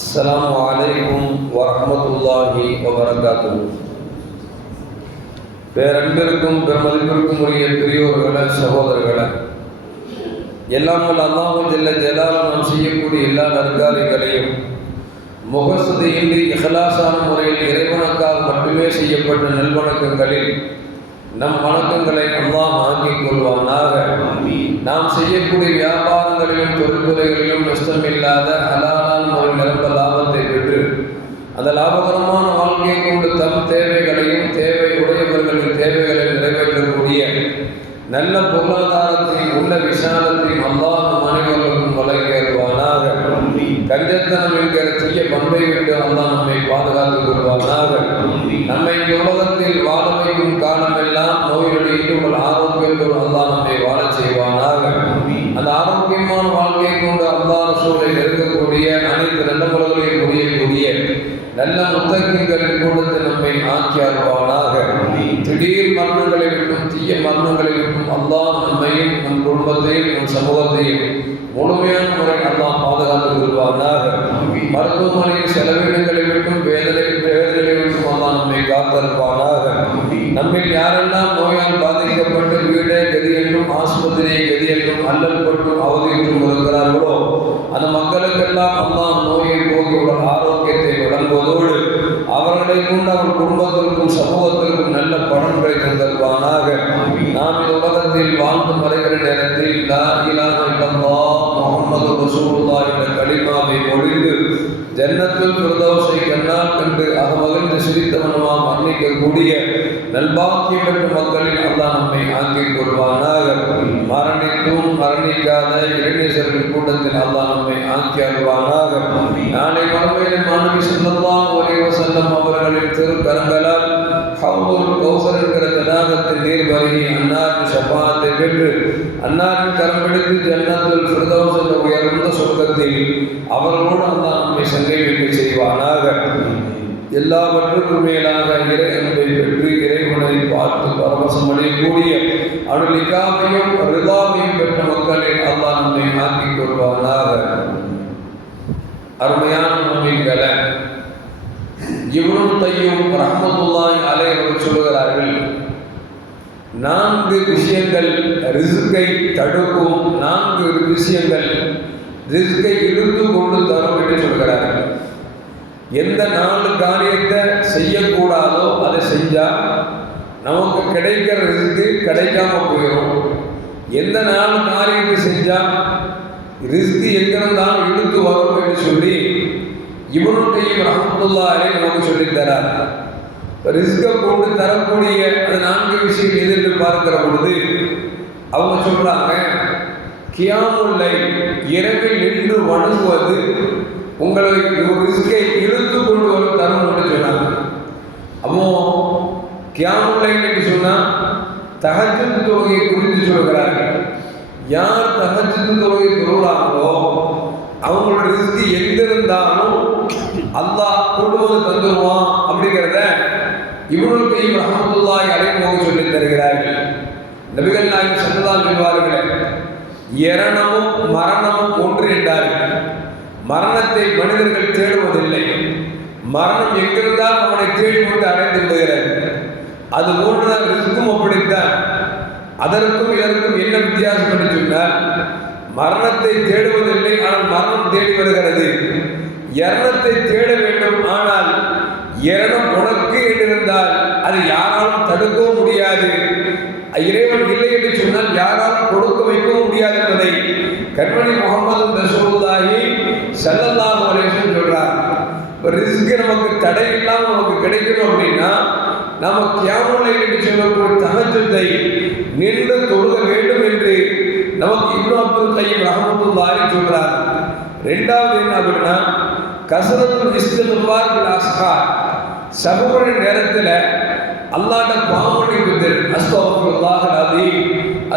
السلام عليكم ورحمة الله وبركاته பேரன்பிற்கும் பெருமதிப்பிற்கும் உரிய பெரியோர்களே சகோதரர்களே எல்லாம் வல்ல அல்லாஹு ஜெல்ல ஜலாலும் நாம் செய்யக்கூடிய எல்லா நற்காரியங்களையும் முகஸ்துதியின்றி இஹலாசான முறையில் இறைவனுக்காக மட்டுமே செய்யப்பட்ட நல்வணக்கங்களில் நம் வணக்கங்களை அல்லாஹ் ஆக்கிக் கொள்வானாக. நாம் செய்யக்கூடிய வியாபாரங்களிலும் தொழில்துறைகளிலும் நஷ்டமில்லாத ஹலாலான ஒரு நிரம்ப லாபத்தை பெற்று அந்த லாபகரமான வாழ்க்கையை கொண்டு தம் தேவைகளையும் தேவை உடையவர்களின் தேவைகளை நிறைவேற்றக்கூடிய நல்ல பொருளாதாரத்தையும் உள்ள விஷாலத்தையும் அல்லாஹ் நம் அனைவருக்கும் வழங்கியருவானாக கஞ்சத்தனம் என்கிற தீய பண்பை விட்டு அல்லாஹ் நம்மை பாதுகாத்துக் கொள்வானாக. நம்மை இந்த உலகத்தில் வாழ வைக்கும் காலமெல்லாம் நோய்களுடைய உங்கள் ஆரோக்கியத்தோடு அல்லாஹ் நம்மை வாழச் செய்வானாக. அந்த ஆரோக்கியமான வாழ்க்கையை கொண்டு அல்லாஹ் சூழலை நெருங்கக்கூடிய அனைத்து நல்ல முறைகளையும் புரியக்கூடிய நல்ல முத்தகின்களின் கூட்டத்தில் நம்மை ஆக்கி அருவானாக திடீர் மரணங்களை விட்டும் தீய மரணங்களை விட்டும் அல்லாஹ் நம்மையும் நம் குடும்பத்தையும் நம் சமூகத்தையும் முழுமையான முறை அல்லாஹ் பாதுகாத்துக் கொள்வானாக. மருத்துவமனையின் செலவினங்களை விட்டும் வேதனை அல்லாஹ் நம்மை காத்தருவானாக நம்மில் யாரெல்லாம் நோயால் பாதிக்கப்பட்டு வீடே கதியென்றும் ஆஸ்பத்திரியை அல்லல் பட்டும் அவதியிட்டும் இருக்கிறார்களோ அந்த மக்களுக்கெல்லாம் அல்லாஹ் நோயை போக்கியோட ஆரோக்கியத்தை வழங்குவதோடு அவர்களை கொண்டு அவர் குடும்பத்திற்கும் சமூகத்திற்கும் நல்ல பலன்களை தந்தல்வானாக நாம் இந்த உலகத்தில் வாழ்ந்து மறைகிற நேரத்தில் முகமது இலாஹ ரசூலுல்லாஹ் என்ற கலிமாவை ஒழிந்து ஜன்னத்தில் பிரதோஷை கண்ணால் கண்டு அகமகிழ்ந்து சிரித்தவனமாம் மன்னிக்கக்கூடிய நல்பாக்கிய பெற்ற மக்களில் அல்லாஹ் நம்மை ஆக்கிக் கொள்வானாக. மரணித்தும் மரணிக்காத இளைஞர்களின் கூட்டத்தில் அல்லாஹ் நம்மை ஆக்கி அருள்வானாக. நாளை மறுமையில் மாணவி செல்லலாம் ஒரே வசல்லம் அவர்களின் திருக்கரங்களால் ஹவுல் கௌசர் என்கிற தடாகத்தில் நீர் வருகி அன்னார் சபாத்தை பெற்று அன்னாரின் கரம் பிடித்து ஜன்னத்தில் ஃபிர்தௌஸ் என்ற உயர்ந்த சொர்க்கத்தில் அவர்களோடு அல்லாஹ் நம்மை சங்கை வைக்க செய்வானாக. எல்லாவற்றுக்கும் மேலாக இறை அன்பை பெற்று இறைவனை பார்த்து பரவசம் அடையக்கூடிய அருளிக்காமையும் ரிதாமையும் பெற்ற மக்களை அல்லா நம்மை ஆக்கிக் கொள்வானாக. அருமையான நம்பிக்கைகளை இவனும் தையும் ரஹமத்துல்லாய் அலைவர் சொல்லுகிறார்கள் நான்கு விஷயங்கள் ரிசுக்கை தடுக்கும் நான்கு விஷயங்கள் ரிஸ்கை இழுத்து கொண்டு தரும் என்று சொல்கிறார்கள். எந்த நாலு காரியத்தை செய்யக்கூடாதோ அதை செஞ்சால் நமக்கு கிடைக்கிற ரிஸ்க்கு கிடைக்காம போயிடும் எந்த நாலு காரியத்தை செஞ்சால் ரிஸ்க்கு எங்கிருந்தாலும் இழுத்து வரும் என்று சொல்லி இவனுடைய ரஹமத்துல்லா அலை நமக்கு சொல்லித்தரார் ரிஸ்கை கொண்டு தரக்கூடிய அந்த நான்கு விஷயம் எது என்று பார்க்கிற பொழுது அவங்க சொல்கிறாங்க கியாமுல்லை இரவில் நின்று வணங்குவது உங்களை ஒரு ரிஸ்கை இழுத்து கொண்டு வரும் தரும் என்று சொன்னாங்க. அப்போ கியாமுல்லை என்று சொன்னால் தகஜத்து தொகையை குறித்து சொல்கிறார்கள் யார் தகஜத்து தொகையை தொழுகிறாங்களோ அவங்களோட ரிஸ்க் எங்கிருந்தாலும் அல்லாஹ் கொண்டு வந்து தந்துடுவான் அப்படிங்கிறத இவனுக்கு ரஹமத்துல்லாய் அலைமுக சொல்லி தருகிறார்கள். நபிகள் நாயகம் சன்னதான் சொல்வார்களே இரணமும் மரணமும் ஒன்று என்றார்கள். மரணத்தை மனிதர்கள் தேடுவதில்லை. மரணம் எங்கிருந்தால் அவனை தேடி கொண்டு அடைந்து விடுகிறது அது போன்றுதான் ரிஸ்க்கும் அப்படித்தான். அதற்கும் இதற்கும் என்ன வித்தியாசம் என்று சொன்னால் மரணத்தை தேடுவதில்லை ஆனால் மரணம் தேடி வருகிறது. இரணத்தை தேட வேண்டும் ஆனால் இரணம் உனக்கு அது யாராலும் தடுக்கவும் முடியாது. இறைவன் இல்லை என்று சொன்னால் யாராலும் கொடுக்க வைக்கவும் முடியாது என்பதை கண்மணி முகமது ரசூலுல்லாஹி ஸல்லல்லாஹு அலைஹி வஸல்லம் சொல்றார். ரிஸ்க் நமக்கு தடை இல்லாமல் நமக்கு கிடைக்கணும் அப்படின்னா நாம கியாமுலை என்று சொல்லக்கூடிய தகச்சத்தை நின்று தொழுக வேண்டும் என்று நமக்கு இன்னும் அப்துல் கையம் ரஹமத்துல்லாஹி சொல்றார். ரெண்டாவது என்ன அப்படின்னா கசரத்து இஸ்தல் பில் அஸ்ஹார். நேரத்தில் அல்லாஹ்ட பாவமன்னிப்பு அஸ்தோஃபுல்லாஹ் நதி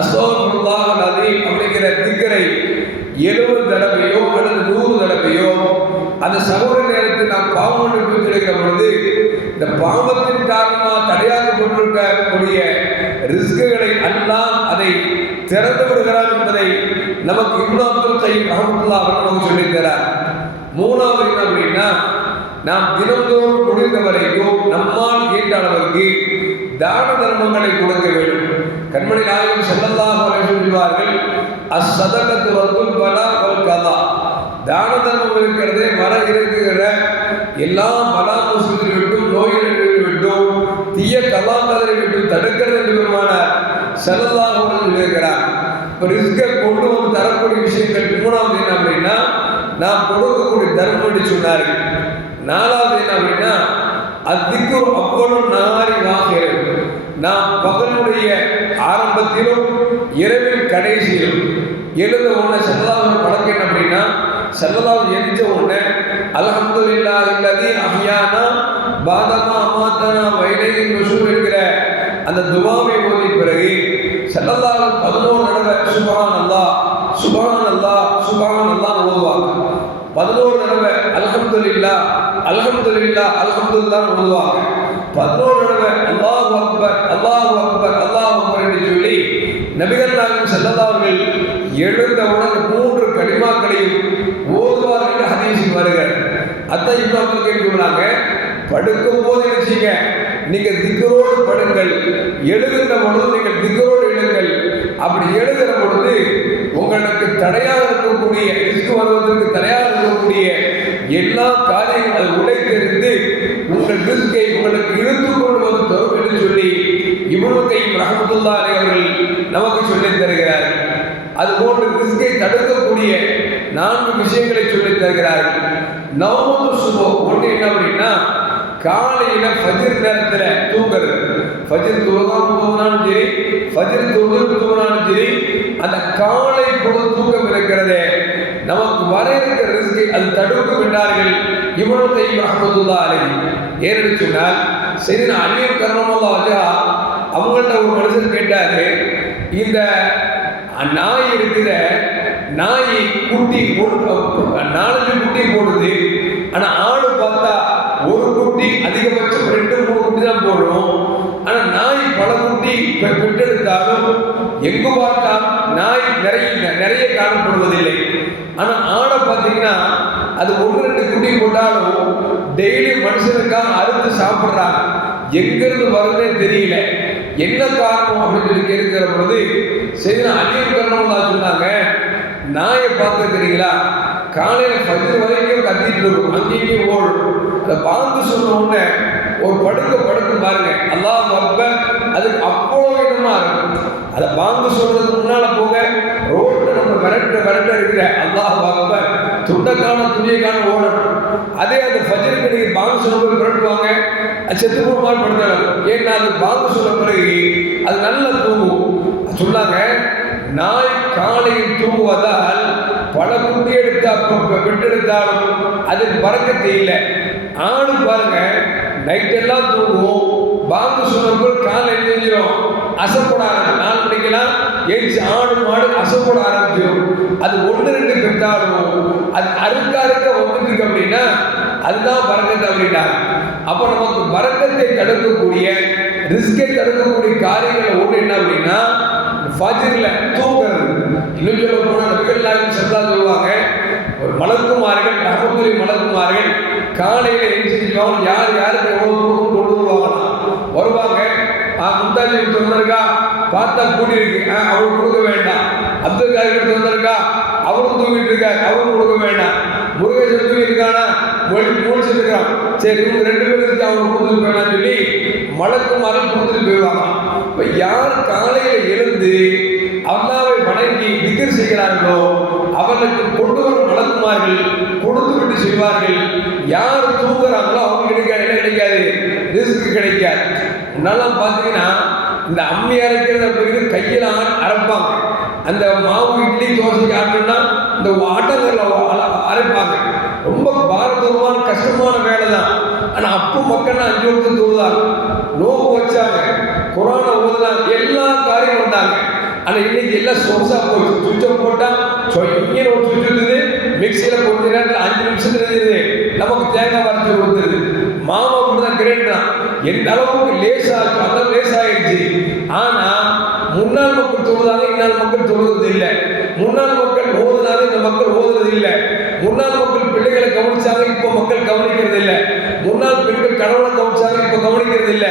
அஸ்தோஃபுல்லாஹ் நதி அப்படிங்கிற திக்கரை எழுபது தடவையோ அல்லது நூறு தடவையோ அந்த சகோதர நேரத்தில் நாம் பாவமன்னிப்பு கிடைக்கிற பொழுது இந்த பாவத்தின் காரணமாக தடையாக்கப்பட்டிருக்கக்கூடிய ரிஸ்குகளை அல்லாஹ் அதை திறந்து விடுகிறார் என்பதை நமக்கு இப்னு அப்துல் கையம் ரஹமத்துல்லா அவர்கள் நமக்கு மூணாவது என்ன அப்படின்னா நாம் தினந்தோறும் முடிந்த வரைக்கும் நம்மால் இயன்ற அளவிற்கு தான தர்மங்களை கொடுக்க வேண்டும். கண்மணி நாயகம் செல்லல்லாக சொல்வார்கள் அசதகத்து வந்தும் பலா வல் கதா. தான தர்மம் இருக்கிறதே வர இருக்கிற எல்லா பலா முஸ்லிம்களை விட்டும் நோய்களை விட்டும் தீய கலாக்கதரை விட்டும் தடுக்கிறது என்று பெருமானார் செல்லல்லாஹ் சொல்லியிருக்கிறார். இப்போ ரிஸ்கை கொண்டு வந்து தரக்கூடிய விஷயங்கள் மூணாவது என்ன அப்படின்னா நாம் கொடுக்கக்கூடிய தர்மம் என்று சொன்னார்கள். நாலாவது என்ன அப்படின்னா அத்திக்கு அப்பனும் நாரி வாகிறது நாம் பகலுடைய ஆரம்பத்திலும் இரவில் கடைசியிலும் எழுத உடனே செல்லலாவின் பழக்கம் என்ன அப்படின்னா செல்லலாவில் எரிஞ்ச உடனே அல்ஹம்துலில்லா இல்லதி அம்யானா பாதமா அமாத்தனா வைலையின் நுசூர் என்கிற அந்த துவாவை ஓதி பிறகு செல்லல்லாவில் பதினோரு தடவை சுபான் அல்லா சுபான் அல்லா சுபான் அல்லா ஓதுவாங்க. பதினோரு தடவை அல்ஹம்துலில்லா அல்ஹம்துலில்லா அல்ஹம்துலில்லா ஓதுவாங்க பதினோரு தடவை அல்லாஹ் அக்பர் அல்லாஹ் அக்பர் அல்லாஹ் அக்பர் என்று சொல்லி நபிகள் நாயகம் செல்லதார்கள் எழுந்தவுடன் மூன்று கடிமாக்களையும் ஓதுவார் என்று ஹதீஸில் வருகிறார் அத்தை இப்போ அவங்களுக்கு சொல்றாங்க படுக்கும் போது நினைச்சீங்க நீங்க திக்கரோடு படுங்கள். எழுதுகிற பொழுது நீங்கள் திக்கரோடு எழுங்கள். அப்படி எழுதுகிற பொழுது உங்களுக்கு தடையாக இருக்கக்கூடிய கிறிஸ்து வருவதற்கு தடையாக இருக்கக்கூடிய எல்லா காரியங்கள் அது உடைத்தெறிந்து உங்கள் ரிஸ்கை உங்களுக்கு இழுத்துக் கொள்வது தரும் என்று சொல்லி இவனுக்கை ரஹமத்துல்லா அவர்கள் நமக்கு சொல்லித் தருகிறார். அதுபோன்று ரிஸ்கை தடுக்கக்கூடிய நான்கு விஷயங்களை சொல்லித் தருகிறார்கள் நவமது சுபோ ஒன்று என்ன அப்படின்னா காலையில ஃபஜிர் நேரத்தில் தூங்குறது. ஃபஜிர் தொழுகாம தூங்கினாலும் சரி ஃபஜிர் தொழுது தூங்கினாலும் சரி அந்த காலை பொழுது தூக்கம் இருக்கிறதே நமக்கு வர இருக்கிற ரிஸ்கை அது தடுக்கும் என்றார்கள் இவ்வளவு தையம் அஹமதுல்லா அலி ஏன்னு சொன்னால் சரி நான் அலியம் கர்மமல்லா வஜா அவங்கள்ட்ட ஒரு மனுஷன் கேட்டாரு இந்த நாய் இருக்கிற நாய் குட்டி நாலஞ்சு குட்டி போடுது ஆனால் ஆடு பார்த்தா ஒரு குட்டி அதிகபட்சம் ரெண்டு மூணு குட்டி தான் போடணும் ஆனால் நாய் பல குட்டி பெ- பெற்றெடுத்தாலும் எங்கு பார்த்தா நாய் நிறைய நிறைய காணும் ஆனா ஆடை பார்த்தீங்கன்னா அது தூக்கி போட்டாலும் டெய்லி மனுஷனுக்காக அறுத்து சாப்பிட்றாங்க. எங்கிருந்து வருதுன்னே தெரியல. என்ன காரணம் அப்படின்னு சொல்லி கேட்கிற பொழுது சரி நான் அந்நியம் காரணம் சொன்னாங்க. நாயை பார்த்துருக்கிறீங்களா காலையில பத்து வரைக்கும் கத்திட்டு இருக்கும். அங்கேயும் ஓடும். அதை பாங்கு சொன்ன உடனே ஒரு படுக்க படுக்கு பாருங்க. அல்லாஹ் அப்ப அதுக்கு அவ்வளோ விதமா இருக்கும். அதை பாங்கு சொல்றதுக்கு முன்னால போக ரோட்ல நம்ம விரட்ட விரட்ட இருக்கிற அல்லாஹ் அப்ப துண்டக்கான துணியக்கான ஓடணும் அதே அந்த ஃபஜருக்கு நீங்க பாங்கு சொல்ல விரட்டுவாங்க அது செத்து போன படுத்தாங்க. ஏன்னா அது பாங்கு சொல்ல பிறகு அது நல்லா தூங்கும். சொன்னாங்க நாய் காலையில் தூங்குவதால் பல குட்டி எடுத்தா பெற்றெடுத்தாலும் அதுக்கு பறக்கத்து இல்லை. ஆடு பாருங்க நைட்டெல்லாம் தூங்குவோம் தூங்கும். பாங்கு சொன்னபோது காலை எழுந்திரும். அசைப்பட ஆரம்பிச்சு நாலு மணிக்கெல்லாம் எழுச்சி ஆடு மாடு அசைப்பட ஆரம்பிச்சிடும் அது ஒன்று ரெண்டு பெற்றாலும் அது அறுக்க அறுக்க வந்துருக்கு அப்படின்னா அதுதான் பறக்கத்து அப்படின்னா. அப்போ நமக்கு பறக்கத்தை தடுக்கக்கூடிய ரிஸ்கை தடுக்கக்கூடிய காரியங்கள் ஒன்று என்ன அப்படின்னா ஃபாஜிரில் தூங்குறது. இன்னும் சொல்ல போனால் நபிகள் நாயகம் சொல்லுவாங்க ஒரு மலக்குமார்கள் ரஹமத்துலி மலக்குமார்கள் காலையில் எழுந்திருச்சுவாங்க யார் யாருக்கு எவ்வளோ தூரம் கொண்டு வருவாங்களா? வருவாங்க. ஆ முந்தாஜி திறந்திருக்கா பார்த்தா கூடி இருக்கு. ஆ கொடுக்க வேண்டாம். அப்துல் காதர் திறந்திருக்கா அவரும் தூங்கிட்டு இருக்காரு. அவரும் கொடுக்க வேண்டாம். முருகேசன் தூங்கி இருக்கானா? மொழி இருக்கான் சரி இவங்க ரெண்டு பேருக்கு அவங்க கொடுத்துட்டு போயிடலாம் சொல்லி மலக்கு மரம் கொடுத்துட்டு போயிடுவாங்க இப்போ யார் காலையில் எழுந்து அல்லாவை வணங்கி திக்கர் செய்கிறார்களோ அவர்களுக்கு கொண்டு வரும் மலக்குமார்கள் கொடுத்து விட்டு செய்வார்கள் யார் தூங்குறாங்களோ அவங்க கிடைக்காது. என்ன கிடைக்காது? ரிஸ்க்கு கிடைக்காது. முன்னெல்லாம் பார்த்தீங்கன்னா இந்த அம்மி அரைக்கிறது அப்படிங்கிறது கையில் ஆ- அரைப்பாங்க. அந்த மாவு இட்லி தோசைக்கு ஆட்டணும்னா இந்த ஆட்டத்தில் அரைப்பாங்க. ரொம்ப பாரதூரமான கஷ்டமான வேலை தான் ஆனால் அப்போ மக்கள் அஞ்சு வருஷம் தூதாங்க நோம்பு வச்சாங்க. கொரோனா ஓதுனாங்க எல்லா காரியம் வந்தாங்க ஆனால் இன்னைக்கு எல்லாம் சொசா போச்சு. சுவிட்சை போட்டால் இங்கே ஒரு சுவிட்ச் இருந்தது மிக்சியில் கொஞ்ச நேரத்தில் அஞ்சு நிமிஷத்துல இருந்தது நமக்கு தேங்காய் வரைச்சி கொடுத்துருது. மாமா கூட தான் கிரேட் தான். எந்த அளவுக்கு லேஸ் ஆச்சு அந்த லேஸ் ஆயிடுச்சு முன்னாள் மக்கள் தொழுதாங்க இந்நாள் மக்கள் தொழுவது இல்லை. முன்னாள் மக்கள் ஓதுனாங்க இந்த மக்கள் ஓதுறது இல்லை. முன்னாள் மக்கள் பிள்ளைகளை கவனிச்சாங்க இப்போ மக்கள் கவனிக்கிறது இல்லை. முன்னாள் பெண்கள் கணவனை கவனிச்சாங்க இப்போ கவனிக்கிறது இல்லை.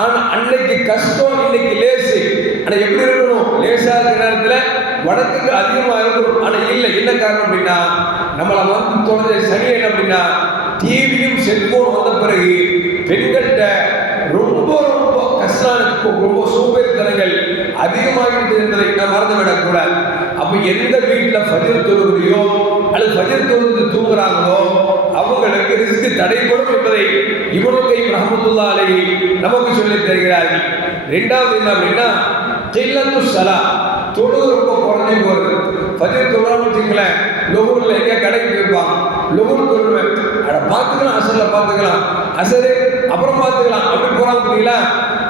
ஆனா அன்னைக்கு கஷ்டம் இன்னைக்கு லேசு. ஆனா எப்படி இருக்கணும்? லேசா இருக்கிற நேரத்துல வடக்குக்கு அதிகமா இருக்கணும். ஆனா இல்லை என்ன காரணம் அப்படின்னா நம்மளை வந்து தொடர்ந்து சனி என்ன அப்படின்னா டிவியும் செல்போன் வந்த பிறகு பெண்கள்கிட்ட ரொம்ப ரொம்ப கஷ்டான ரொம்ப சோம்பேறித்தனங்கள் அதிகமாகிட்டு என்பதை நாம் மறந்துவிடக்கூடாது அப்போ அப்ப எந்த வீட்டில் ஃபஜர் தொழுகையோ அல்லது ஃபஜர் தொழுது தூங்குறாங்களோ அவங்களுக்கு ரிஸ்க்கு தடைப்படும் என்பதை இவனுக்கை ரஹமத்துல்லா நமக்கு சொல்லி தருகிறார்கள். ரெண்டாவது என்ன? அப்படின்னா கில்லத்து சலா தொழுது ரொம்ப குறைஞ்சி போகிறது ஃபஜர் தொழான்னு வச்சுங்களேன் லொகூரில் எங்கே கடைக்கு போயிருப்பான் லொகூர் தொழுவேன். அதை பார்த்துக்கலாம் அசலை பார்த்துக்கலாம். அசரு அப்புறம் பார்த்துக்கலாம். அப்படி போகிறாங்க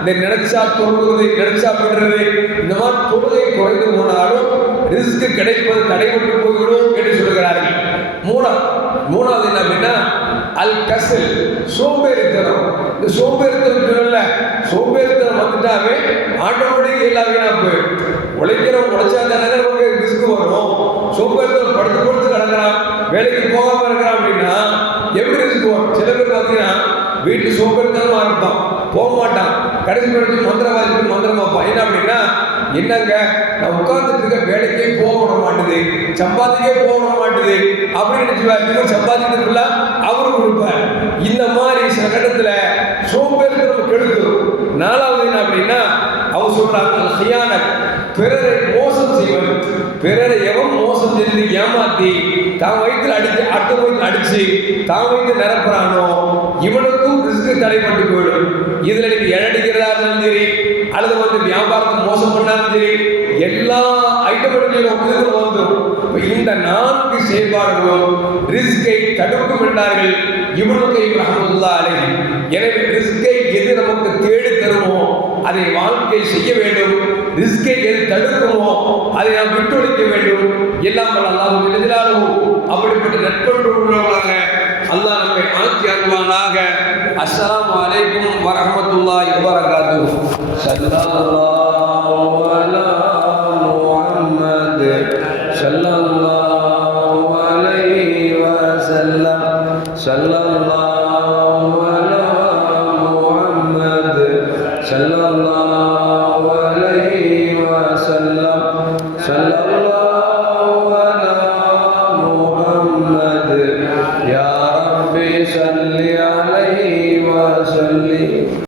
இந்த நினைச்சா தொழுகிறது நினைச்சா விடுறது இந்த மாதிரி தொழுகை குறைந்து போனாலும் ரிஸ்க் கிடைப்பது தடைபட்டு போகிறோம் என்று சொல்கிறார்கள் மூணா மூணாவது என்ன அப்படின்னா அல் கசல் சோம்பேறித்தனம். இந்த சோம்பேறித்தனம் சோம்பேறித்தனம் வந்துட்டாவே ஆட்டோமேட்டிக் எல்லா வீணா போயிடும் உழைக்கிறோம் உழைச்சா தானே நமக்கு ரிஸ்க் வரும். சோம்பேறித்தனம் படுத்து படுத்து கிடக்கிறான் வேலைக்கு போகாம இருக்கிறான் அப்படின்னா எப்படி ரிஸ்க் வரும்? சில பேர் பார்த்தீங்கன்னா வீட்டு சோம்பேறித்தனமா இருப்பான் போக மாட்டான். கடைசி படிச்சு மந்திரவாதிக்கு மந்திரம் பார்ப்பான் என்ன அப்படின்னா என்னங்க? நான் உட்கார்ந்துட்டு இருக்க வேலைக்கே போக விட மாட்டுது. சம்பாதிக்கே போக விட மாட்டுது. அப்படின்னு நினைச்சுவார் இவர் சம்பாதிக்கிறதுக்குள்ள அவரு கொடுப்பார். இந்த மாதிரி சில கட்டத்தில் சோம்பேறித்தனம் நம்ம கெடுக்கும். நாலாவது என்ன அப்படின்னா அவங்க சொல்றாங்க ஹியான பிறரை மோசம் செய்வது பிறரை எவன் மோசம் செய்து ஏமாத்தி தான் வயிற்றுல அடிச்சு அடுத்த வயிற்று அடிச்சு தான் வயிற்று நிரப்புறானோ இவனுக்கும் ரிஸ்க் தடைப்பட்டு போயிடும். இதுல நீங்க இழடிக்கிறதா இருந்தாலும் சரி அல்லது வந்து வியாபாரத்தை மோசம் பண்ணாலும் சரி எல்லா ஐட்டங்களும் இதுக்குள்ள வந்துடும் இந்த நான்கு செயல்பாடுகளும் ரிஸ்கை தடுக்கும் என்றார்கள் இவனுக்கு ரஹமத்துல்லா அலை எனவே அதை வாழ்க்கை செய்ய வேண்டும் ரிஸ்கை எது தடுக்குமோ அதை நாம் விட்டொழிக்க வேண்டும். எல்லாம் வல்ல அல்லாஹ் எழுதினாலும் அப்படிப்பட்ட நட்பன்று உள்ளவர்களாக அல்லாஹ் நம்மை ஆட்சி அருள்வானாக அஸ்லாம் அலைக்கும் வரஹ்மத்துல்லாஹி வபரகாத்துஹு. ஸல்லல்லாஹு